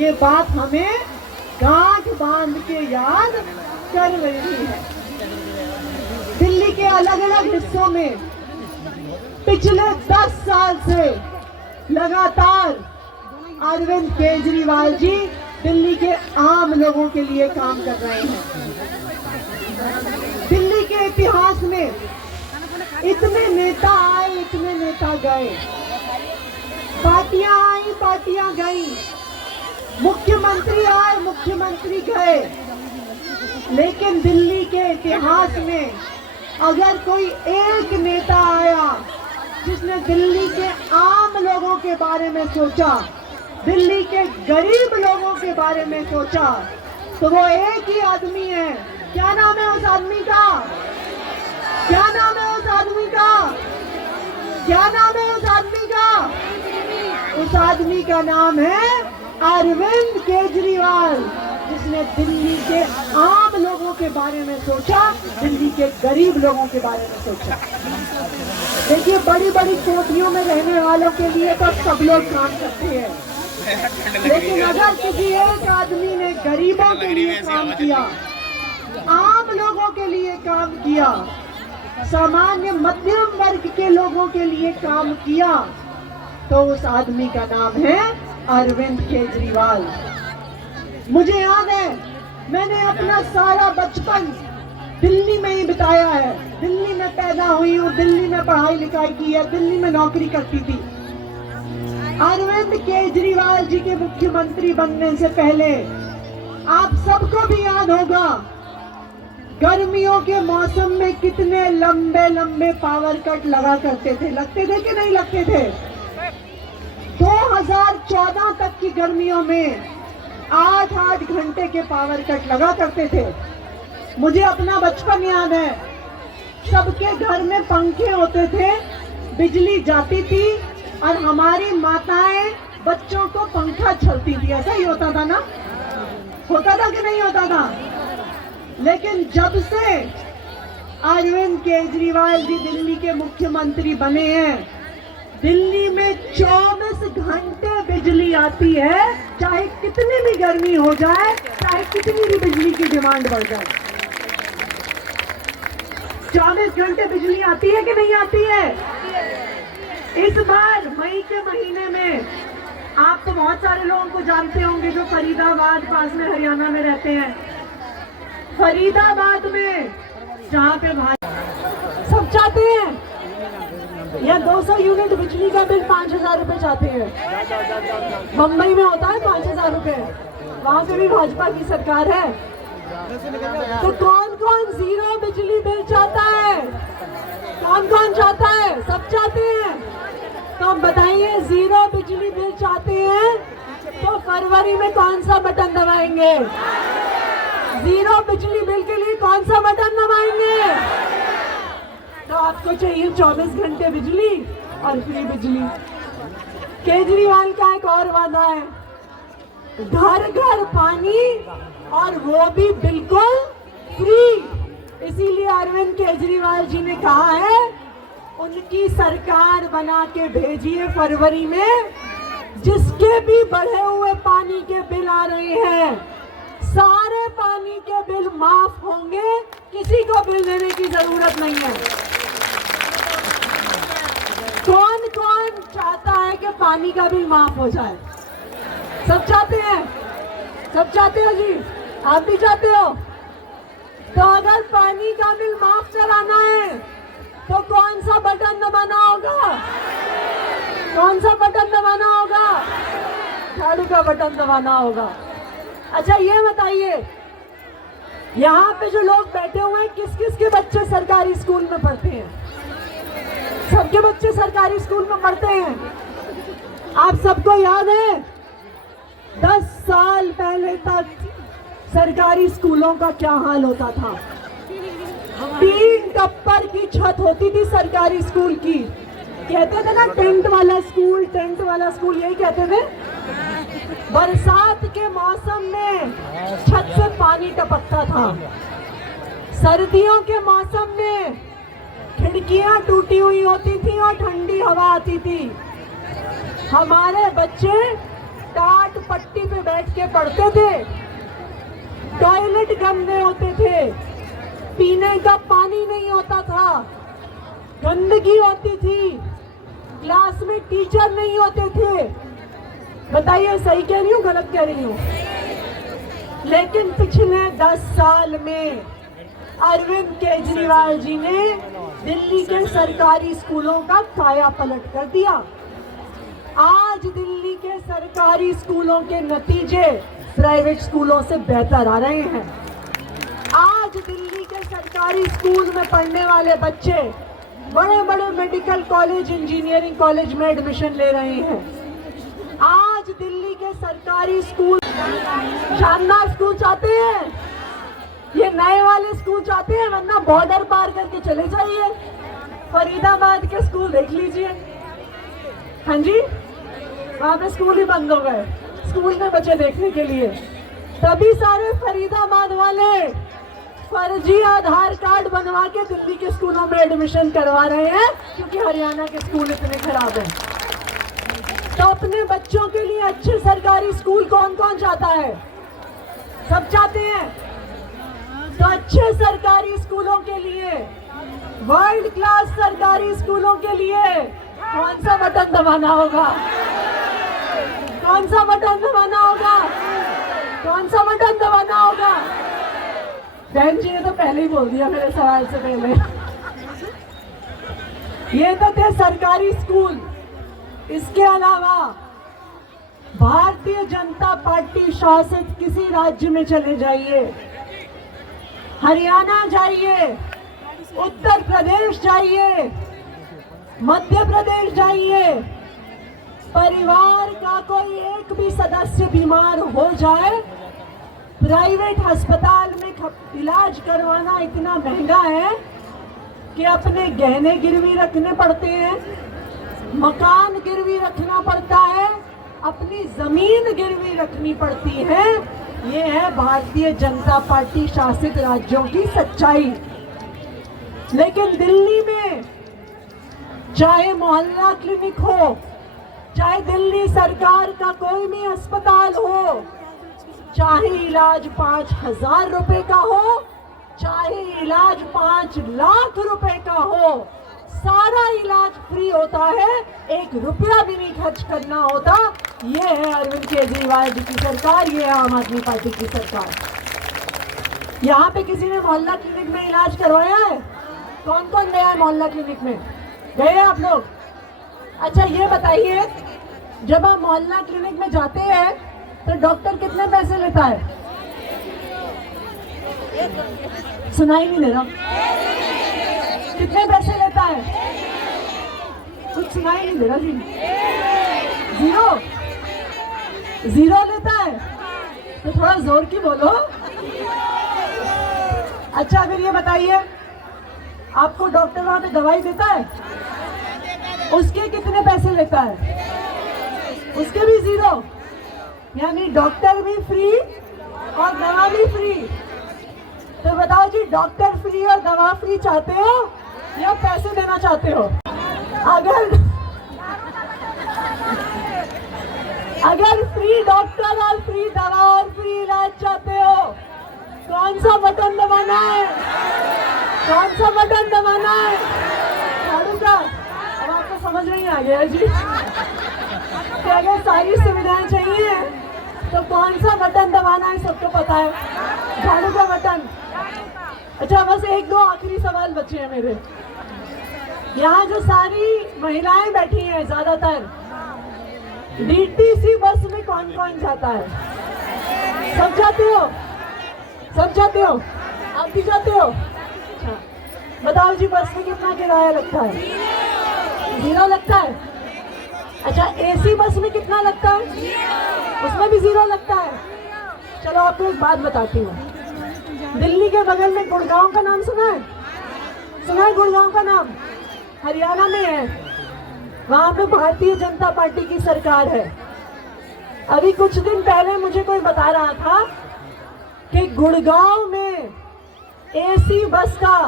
ये बात हमें गांठ बांध के याद कर रही है। दिल्ली के अलग अलग हिस्सों में पिछले 10 साल से लगातार अरविंद केजरीवाल जी दिल्ली के आम लोगों के लिए काम कर रहे हैं। दिल्ली के इतिहास में इतने नेता आए, इतने नेता गए, पार्टियां आई, पार्टियां गई, मुख्यमंत्री आए, मुख्यमंत्री गए, लेकिन दिल्ली के इतिहास में अगर कोई एक नेता आया जिसने दिल्ली के आम लोगों के बारे में सोचा, दिल्ली के गरीब लोगों के बारे में सोचा, तो वो एक ही आदमी है। क्या नाम है उस आदमी का? क्या नाम है उस आदमी का? क्या नाम है उस आदमी का? उस आदमी का नाम है अरविंद केजरीवाल, जिसने दिल्ली के आम लोगों के बारे में सोचा, दिल्ली के गरीब लोगों के बारे में सोचा। देखिए, बड़ी बड़ी कोठरियों में रहने वालों के लिए तो सब लोग काम करते हैं, लेकिन अगर किसी एक आदमी ने गरीबों के लिए काम किया, आम लोगों के लिए काम किया, सामान्य मध्यम वर्ग के लोगों के लिए काम किया, तो उस आदमी का नाम है अरविंद केजरीवाल। मुझे याद है, मैंने अपना सारा बचपन दिल्ली में ही बिताया है। दिल्ली में पैदा हुई हूँ, दिल्ली में पढ़ाई लिखाई की है, दिल्ली में नौकरी करती थी। अरविंद केजरीवाल जी के मुख्यमंत्री बनने से पहले आप सबको भी याद होगा, गर्मियों के मौसम में कितने लंबे लंबे पावर कट लगा करते थे। लगते थे कि नहीं लगते थे? 2014 तक की गर्मियों में 8-8 घंटे के पावर कट लगा करते थे। मुझे अपना बचपन याद है, सबके घर में पंखे होते थे, बिजली जाती थी और हमारी माताएं बच्चों को पंखा छलती थी। ऐसा ही होता था ना? होता था कि नहीं होता था? लेकिन जब से अरविंद केजरीवाल जी दिल्ली के मुख्यमंत्री बने हैं, दिल्ली में 24 घंटे बिजली आती है, चाहे कितनी भी गर्मी हो जाए, चाहे कितनी भी बिजली की डिमांड बढ़ जाए। 24 घंटे बिजली आती है कि नहीं आती है? इस बार मई के महीने में आप तो बहुत सारे लोगों को जानते होंगे जो फरीदाबाद पास में हरियाणा में रहते हैं। फरीदाबाद में जहाँ पे भाई सब चाहते हैं या 200 यूनिट बिजली का बिल 5000 रुपए चाहते हैं। मुंबई में होता है 5000 रुपए, वहां पे भी भाजपा की सरकार है। तो कौन कौन जीरो बिजली बिल चाहता है? कौन कौन चाहता है? सब चाहते हैं। तो बताइए, जीरो बिजली बिल चाहते हैं तो फरवरी में कौन सा बटन दबाएंगे? जीरो बिजली बिल के लिए कौन सा बटन दबाएंगे? तो आपको चाहिए 24 घंटे बिजली और फ्री बिजली। केजरीवाल का एक और वादा है, घर घर पानी और वो भी बिल्कुल फ्री। इसीलिए अरविंद केजरीवाल जी ने कहा है, उनकी सरकार बना के भेजिए फरवरी में, जिसके भी बढ़े हुए पानी के बिल आ रहे हैं, सारे पानी के बिल माफ होंगे, किसी को बिल देने की जरूरत नहीं है। कौन कौन चाहता है कि पानी का बिल माफ हो जाए? सब चाहते हैं, सब चाहते हो जी, आप भी चाहते हो। तो अगर पानी का बिल माफ कराना है तो कौन सा बटन दबाना होगा? कौन सा बटन दबाना होगा? झाड़ू का बटन दबाना होगा। अच्छा, ये बताइए, यहाँ पे जो लोग बैठे हुए हैं, किस किस के बच्चे सरकारी स्कूल में पढ़ते हैं? सबके बच्चे सरकारी स्कूल में पढ़ते हैं। आप सबको याद है, 10 साल पहले तक सरकारी स्कूलों का क्या हाल होता था? 3 टप्पर की छत होती थी सरकारी स्कूल की। कहते थे ना, टेंट वाला स्कूल, टेंट वाला स्कूल, यही कहते थे। बरसात के मौसम में छत से पानी टपकता था, सर्दियों के मौसम में खिड़कियां टूटी हुई होती थी और ठंडी हवा आती थी। हमारे बच्चे टाट पट्टी पे बैठ के पढ़ते थे, टॉयलेट गंदे होते थे, पीने का पानी नहीं होता था, गंदगी होती थी, क्लास में टीचर नहीं होते थे। बताइए सही कह रही हूँ गलत कह रही हूँ? लेकिन पिछले 10 साल में अरविंद केजरीवाल जी ने दिल्ली के सरकारी स्कूलों का काया पलट कर दिया। आज दिल्ली के सरकारी स्कूलों के नतीजे प्राइवेट स्कूलों से बेहतर आ रहे हैं। आज दिल्ली के सरकारी स्कूल में पढ़ने वाले बच्चे बड़े बड़े मेडिकल कॉलेज, इंजीनियरिंग कॉलेज में एडमिशन ले रहे हैं। आज दिल्ली के सरकारी स्कूल शानदार स्कूल चाहते हैं, ये नए वाले स्कूल चाहते हैं, वरना बॉर्डर पार करके चले जाइए, फरीदाबाद के स्कूल देख लीजिए। हाँ जी, वहां पे स्कूल ही बंद हो गए, स्कूल में बच्चे देखने के लिए। तभी सारे फरीदाबाद वाले फर्जी आधार कार्ड बनवा के दिल्ली के स्कूलों में एडमिशन करवा रहे हैं, क्योंकि हरियाणा के स्कूल इतने खराब हैं। तो अपने बच्चों के लिए अच्छे सरकारी स्कूल कौन कौन चाहता है? सब चाहते हैं। तो अच्छे सरकारी स्कूलों के लिए, वर्ल्ड क्लास सरकारी स्कूलों के लिए कौन सा बटन दबाना होगा? कौन सा बटन दबाना होगा? कौन सा बटन दबाना होगा? बहन जी ने तो पहले ही बोल दिया मेरे सवाल से पहले। ये तो थे सरकारी स्कूल। इसके अलावा भारतीय जनता पार्टी शासित किसी राज्य में चले जाइए, हरियाणा जाइए, उत्तर प्रदेश जाइए, मध्य प्रदेश जाइए, परिवार का कोई एक भी सदस्य बीमार हो जाए, प्राइवेट अस्पताल में इलाज करवाना इतना महंगा है कि अपने गहने गिरवी रखने पड़ते हैं, मकान गिरवी रखना पड़ता है, अपनी जमीन गिरवी रखनी पड़ती है। ये है भारतीय जनता पार्टी शासित राज्यों की सच्चाई। लेकिन दिल्ली में चाहे मोहल्ला क्लिनिक हो, चाहे दिल्ली सरकार का कोई भी अस्पताल हो, चाहे इलाज 5,000 रुपए का हो, चाहे इलाज 5 लाख रुपए का हो, सारा इलाज फ्री होता है, 1 रुपया भी नहीं खर्च करना होता। ये है अरविंद केजरीवाल जी की सरकार, ये है आम आदमी पार्टी की सरकार। यहाँ पे किसी ने मोहल्ला क्लिनिक में इलाज करवाया है? कौन कौन गया है मोहल्ला क्लिनिक में? गए हैं आप लोग? अच्छा ये बताइए, जब आप मोहल्ला क्लिनिक में जाते हैं तो डॉक्टर कितने पैसे लेता है? सुनाई नहीं दे रहा। कितने पैसे लेता है? कुछ सुनाई नहीं दे रहा जी। 0 लेता है? तो थोड़ा जोर की बोलो। अच्छा फिर ये बताइए, आपको डॉक्टर वहां पे दवाई देता है, उसके कितने पैसे लेता है? उसके भी 0। यानी डॉक्टर भी फ्री और दवा भी फ्री। तो बताओ जी, डॉक्टर फ्री और दवा फ्री चाहते हो या पैसे देना चाहते हो? अगर फ्री डॉक्टर और फ्री दवा और फ्री इलाज चाहते हो, कौन सा बटन दबाना है? कौन सा बटन दबाना है? झाड़ू का? अब आपको समझ नहीं आ गया जी कि अगर सारी सुविधाएं चाहिए तो कौन सा बटन दबाना है? सबको पता है, झाड़ू का बटन। अच्छा बस 1-2 आखिरी सवाल बचे हैं मेरे। यहाँ जो सारी महिलाएं बैठी हैं, ज्यादातर डीटीसी बस में कौन कौन जाता है? सब जाते हो? सब जाते हो? आप भी जाते हो? अच्छा बताओ जी, बस में कितना किराया लगता है? 0 लगता है। अच्छा एसी बस में कितना लगता है? उसमें भी 0 लगता है। चलो आपको एक बात बताती हूँ। दिल्ली के बगल में गुड़गांव का नाम सुना है? सुना है गुड़गांव का नाम? हरियाणा में है। वहां पे भारतीय जनता पार्टी की सरकार है। अभी कुछ दिन पहले मुझे कोई बता रहा था कि गुड़गांव में एसी बस का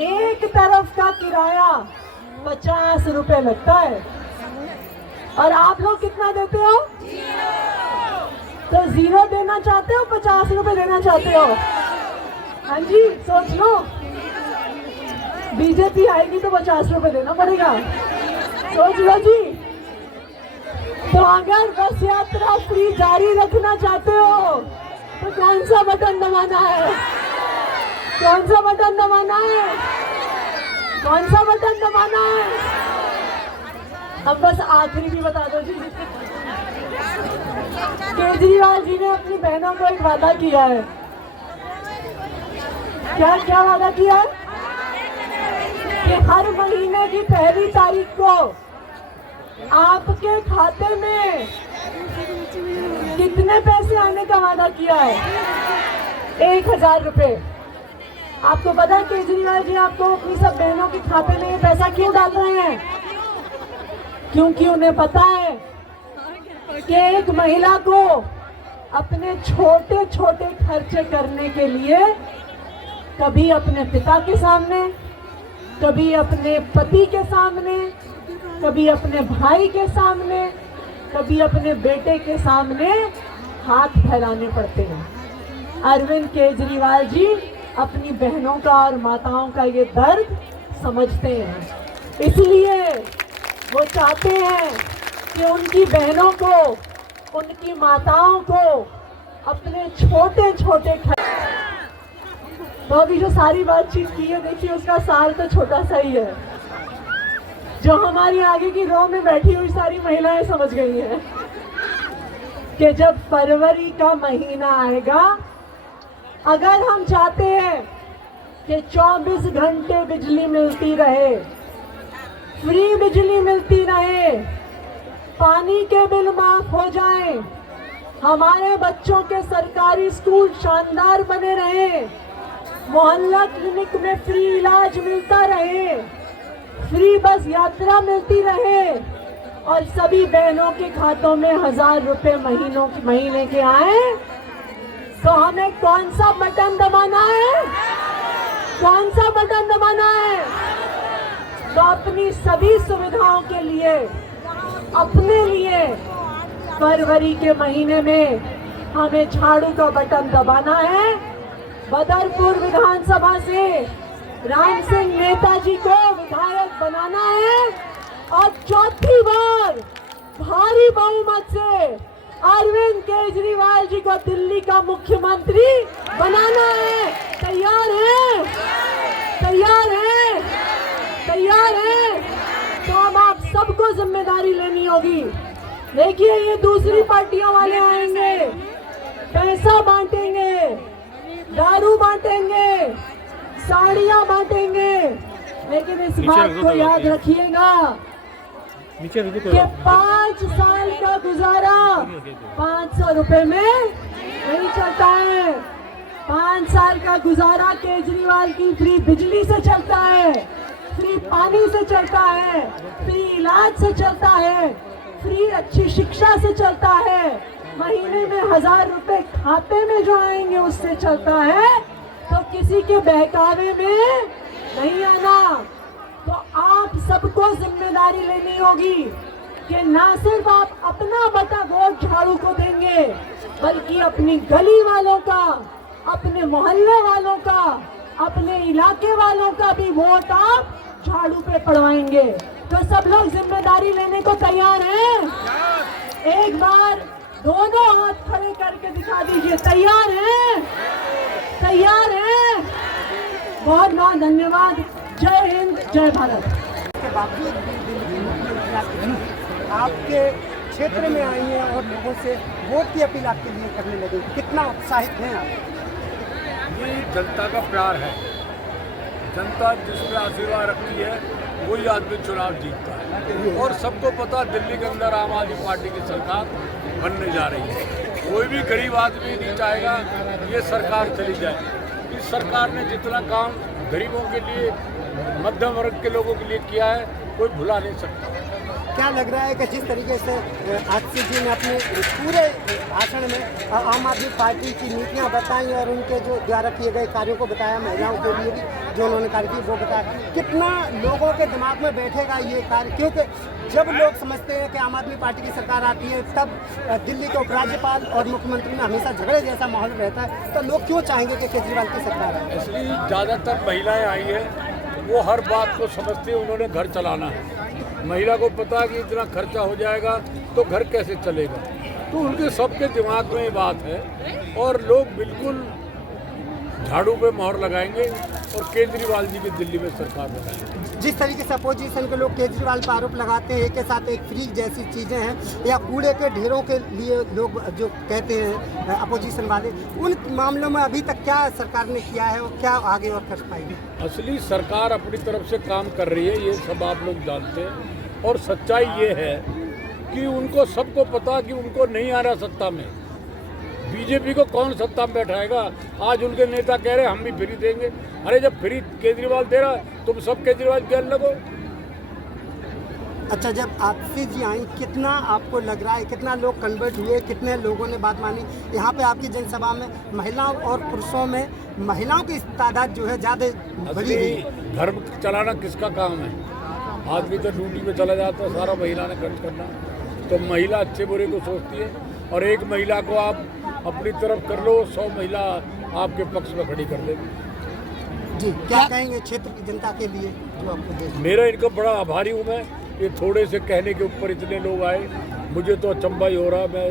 एक तरफ का किराया 50 रुपए लगता है। और आप लोग कितना देते हो? तो 0 देना चाहते हो, 50 रुपए देना चाहते हो? हाँ जी, सोच लो। बीजेपी आएगी तो 50 रुपए देना पड़ेगा, सोच लो जी। तो अगर बस यात्रा फ्री जारी रखना चाहते हो तो कौन सा बटन दबाना है? कौन सा बटन दबाना है? कौन सा बटन दबाना है? अब बस आखिरी भी बता दो जी। केजरीवाल जी ने अपनी बहनों को एक वादा किया है। क्या क्या वादा किया है? कि हर महीने की पहली तारीख को आपके खाते में कितने पैसे आने का वादा किया है? 1000 रुपए। आपको पता है केजरीवाल जी आपको अपनी सब बहनों के खाते में ये पैसा क्यों डाल रहे हैं? क्योंकि उन्हें पता है कि एक महिला को अपने छोटे छोटे खर्चे करने के लिए कभी अपने पिता के सामने, कभी अपने पति के सामने, कभी अपने भाई के सामने, कभी अपने बेटे के सामने हाथ फैलाने पड़ते हैं। अरविंद केजरीवाल जी अपनी बहनों का और माताओं का ये दर्द समझते हैं, इसलिए वो चाहते हैं कि उनकी बहनों को, उनकी माताओं को अपने छोटे छोटे तो अभी जो सारी बातचीत की है, देखिए उसका साल तो छोटा सा ही है। जो हमारी आगे की रो में बैठी हुई सारी महिलाएं समझ गई हैं कि जब फरवरी का महीना आएगा, अगर हम चाहते हैं कि 24 घंटे बिजली मिलती रहे, फ्री बिजली मिलती रहे, पानी के बिल माफ हो जाएं, हमारे बच्चों के सरकारी स्कूल शानदार बने रहे, मोहल्ला क्लिनिक में फ्री इलाज मिलता रहे, फ्री बस यात्रा मिलती रहे और सभी बहनों के खातों में 1000 रुपए महीने के आए, तो हमें कौन सा बटन दबाना है? कौन सा बटन दबाना है? तो अपनी सभी सुविधाओं के लिए, अपने लिए फरवरी के महीने में हमें झाड़ू का बटन दबाना है। बदरपुर विधानसभा से राम सिंह नेताजी को विधायक बनाना है और चौथी बार भारी बहुमत से अरविंद केजरीवाल जी को दिल्ली का मुख्यमंत्री बनाना है। तैयार हैं? तैयार हैं? तैयार हैं? तो अब आप सबको जिम्मेदारी लेनी होगी। देखिए, ये दूसरी पार्टियों वाले आएंगे, पैसा बांटेंगे, दारू बांटेंगे, साड़ियां बांटेंगे, लेकिन इस बात को याद रखिएगा कि 5 साल का गुजारा 500 रुपए में नहीं चलता है। 5 साल का गुजारा केजरीवाल की फ्री बिजली से चलता है, फ्री पानी से चलता है, फ्री इलाज से चलता है, फ्री अच्छी शिक्षा से चलता है, महीने में 1000 रुपए खाते में जो आएंगे उससे चलता है। तो किसी के बहकावे में नहीं आना। तो आप सबको जिम्मेदारी लेनी होगी कि ना सिर्फ आप अपना बटा वोट झाड़ू को देंगे, बल्कि अपनी गली वालों का, अपने मोहल्ले वालों का, अपने इलाके वालों का भी वोट आप झाड़ू पे पड़वाएंगे। तो सब लोग जिम्मेदारी लेने को तैयार हैं? एक बार दोनों हाथ खड़े करके दिखा दीजिए। तैयार हैं? तैयार हैं? बहुत बहुत धन्यवाद। जय हिंद, जय भारत। के बावजूद आपके क्षेत्र में आई हैं और लोगों से वोट की अपील आपके लिए करने लगे, कितना उत्साहित हैं आप? ये जनता का प्यार है। जनता जिस पर आशीर्वाद रखती है वही आदमी चुनाव जीतता है। और सबको पता दिल्ली के अंदर आम आदमी पार्टी की सरकार बनने जा रही है। कोई भी गरीब आदमी नहीं चाहेगा ये सरकार चली जाए। इस सरकार ने जितना काम गरीबों के लिए, मध्यम वर्ग के लोगों के लिए किया है, कोई भुला नहीं सकता। क्या लग रहा है कि जिस तरीके से आतिशी जी ने अपने पूरे भाषण में आम आदमी पार्टी की नीतियां बताई और उनके जो द्वारा किए गए कार्यों को बताया, महिलाओं के लिए भी जो उन्होंने कार्य किए वो बताया, कितना लोगों के दिमाग में बैठेगा ये कार्य? क्योंकि जब लोग समझते हैं कि आम आदमी पार्टी की सरकार आती है तब दिल्ली के उपराज्यपाल और मुख्यमंत्री में हमेशा झगड़े जैसा माहौल रहता है, तो लोग क्यों चाहेंगे कि केजरीवाल की सरकार आए? इसलिए ज़्यादातर महिलाएं आई है, वो हर बात को समझती है, उन्होंने घर चलाना है। महिला को पता है कि इतना खर्चा हो जाएगा तो घर कैसे चलेगा, तो उनके सबके दिमाग में ये बात है और लोग बिल्कुल झाड़ू पे मोहर लगाएंगे और केजरीवाल जी की दिल्ली में सरकार बनाएंगे। जिस तरीके से अपोजिशन के लोग केजरीवाल पर आरोप लगाते हैं एक के साथ एक फ्री जैसी चीज़ें हैं या कूड़े के ढेरों के लिए लोग जो कहते हैं अपोजिशन वाले, उन मामलों में अभी तक क्या सरकार ने किया है और क्या आगे और कर पाएगी? असली सरकार अपनी तरफ से काम कर रही है, ये सब आप लोग जानते हैं। और सच्चाई ये है कि उनको सबको पता कि उनको नहीं आ रहा सत्ता में, बीजेपी को कौन सत्ता में बैठाएगा। आज उनके नेता कह रहे हैं हम भी फ्री देंगे। अरे जब फ्री केजरीवाल दे रहा तुम सब केजरीवाल गैल लगो। अच्छा, जब आपसी जी आई कितना आपको लग रहा है, कितना लोग कन्वर्ट हुए, कितने लोगों ने बात मानी? यहाँ पे आपकी जनसभा में महिलाओं और पुरुषों में महिलाओं की तादाद जो है ज़्यादा बड़ी है। धर्म चलाना किसका काम है? आदमी तो ड्यूटी पे चला जाता है, सारा महिला ने खर्च करना। तो महिला अच्छे बुरे को सोचती है और एक महिला को आप अपनी तरफ कर लो, 100 महिला आपके पक्ष में खड़ी कर देगी। जी, क्या कहेंगे क्षेत्र की जनता के लिए जो आपको दे? मेरा इनका बड़ा आभारी हूँ मैं। ये थोड़े से कहने के ऊपर इतने लोग आए, मुझे तो अचंभा ही हो रहा है। मैं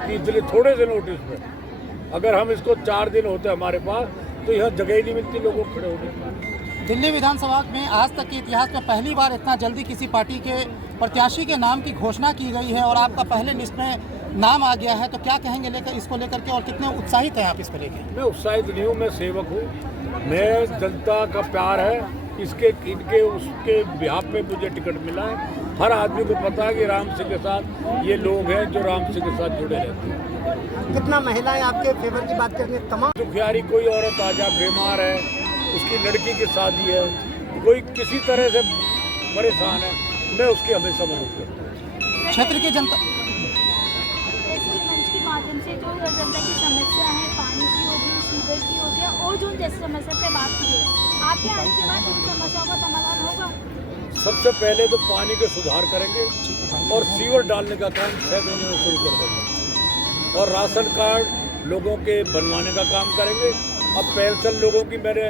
कि इतने थोड़े से नोटिस में, अगर हम इसको 4 दिन होते हमारे पास तो यहाँ जगह ही नहीं मिलती लोगों को खड़े होने। दिल्ली विधानसभा में आज तक के इतिहास में पहली बार इतना जल्दी किसी पार्टी के प्रत्याशी के नाम की घोषणा की गई है और आपका पहले लिस्ट में नाम आ गया है, तो क्या कहेंगे इसको लेकर के और कितने उत्साहित हैं आप इसको लेकर? मैं उत्साहित नहीं हूँ, मैं सेवक हूँ। मैं जनता का प्यार है, इनके उसके बिहाफ पे मुझे टिकट मिला है। हर आदमी को पता है कि राम सिंह के साथ ये लोग हैं जो राम सिंह के साथ जुड़े रहते हैं। कितना महिलाएं आपके फेवर की बात करेंगे? तमाम दुखियारी कोई औरत आ जा, बीमार है, उसकी लड़की की शादी है, कोई किसी तरह से परेशान है, मैं उसकी हमेशा मदद करता हूँ। क्षेत्र की जनता मंच के माध्यम से जो जनता की समस्या है, पानी की हो गई, सीवर की हो गया और जो जैसी समस्या पे बात की है, आपके आने के बाद उन समस्याओं का समाधान होगा? सबसे पहले तो पानी के सुधार करेंगे और सीवर डालने का काम 6 महीने में शुरू कर देंगे और राशन कार्ड लोगों के बनवाने का काम करेंगे। अब पेंशन लोगों की मैंने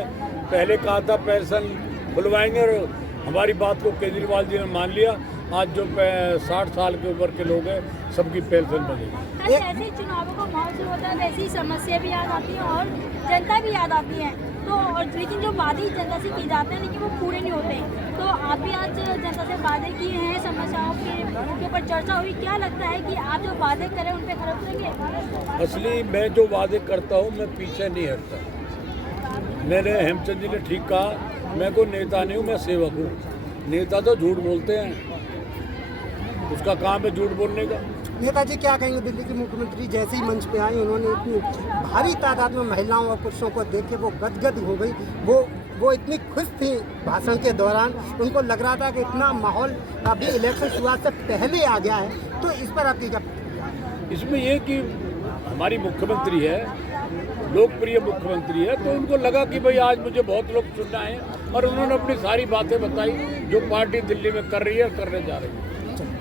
पहले कहा था पेंशन खुलवाएंगे और हमारी बात को केजरीवाल जी ने मान लिया। आज जो 60 साल के उम्र के लोग हैं सबकी पेंशन बनेगी। जैसे ही चुनावों का माहौल शुरू होता है वैसी समस्या भी याद आती है और जनता भी याद आती है। तो और लेकिन जो वादे जनता से किए जाते हैं लेकिन वो पूरे नहीं होते। तो आप भी आज जनता से वादे किए हैं, समस्याओं के ऊपर चर्चा हुई, क्या लगता है कि आप जो वादे करें उन पर खरे उतरेंगे? असली मैं जो वादे करता हूँ मैं पीछे नहीं हटता। मैंने हेमचंद जी ने ठीक कहा, मैं कोई नेता नहीं हूँ, मैं सेवक हूँ। नेता तो झूठ बोलते हैं, उसका काम है झूठ बोलने का। नेताजी क्या कहेंगे? दिल्ली के मुख्यमंत्री जैसे ही मंच पे आई उन्होंने इतनी भारी तादाद में महिलाओं और पुरुषों को देख के वो गदगद हो गई। वो इतनी खुश थी भाषण के दौरान, उनको लग रहा था कि इतना माहौल अभी इलेक्शन शुरुआत से पहले आ गया है। तो इस पर आपकी क्या? इसमें ये कि हमारी मुख्यमंत्री है, लोकप्रिय मुख्यमंत्री है, तो उनको लगा कि भाई आज मुझे बहुत लोग चुनना है और उन्होंने अपनी सारी बातें बताई जो पार्टी दिल्ली में कर रही है, करने जा रही है।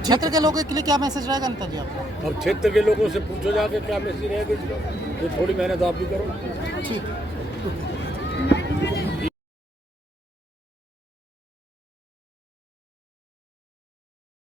क्षेत्र के लोगों के लिए क्या मैसेज रहेगा नेताजी आपका? अब क्षेत्र के लोगों से पूछो जाके क्या मैसेज रहेगा, ये थोड़ी मेहनत आप भी करो। ठीक।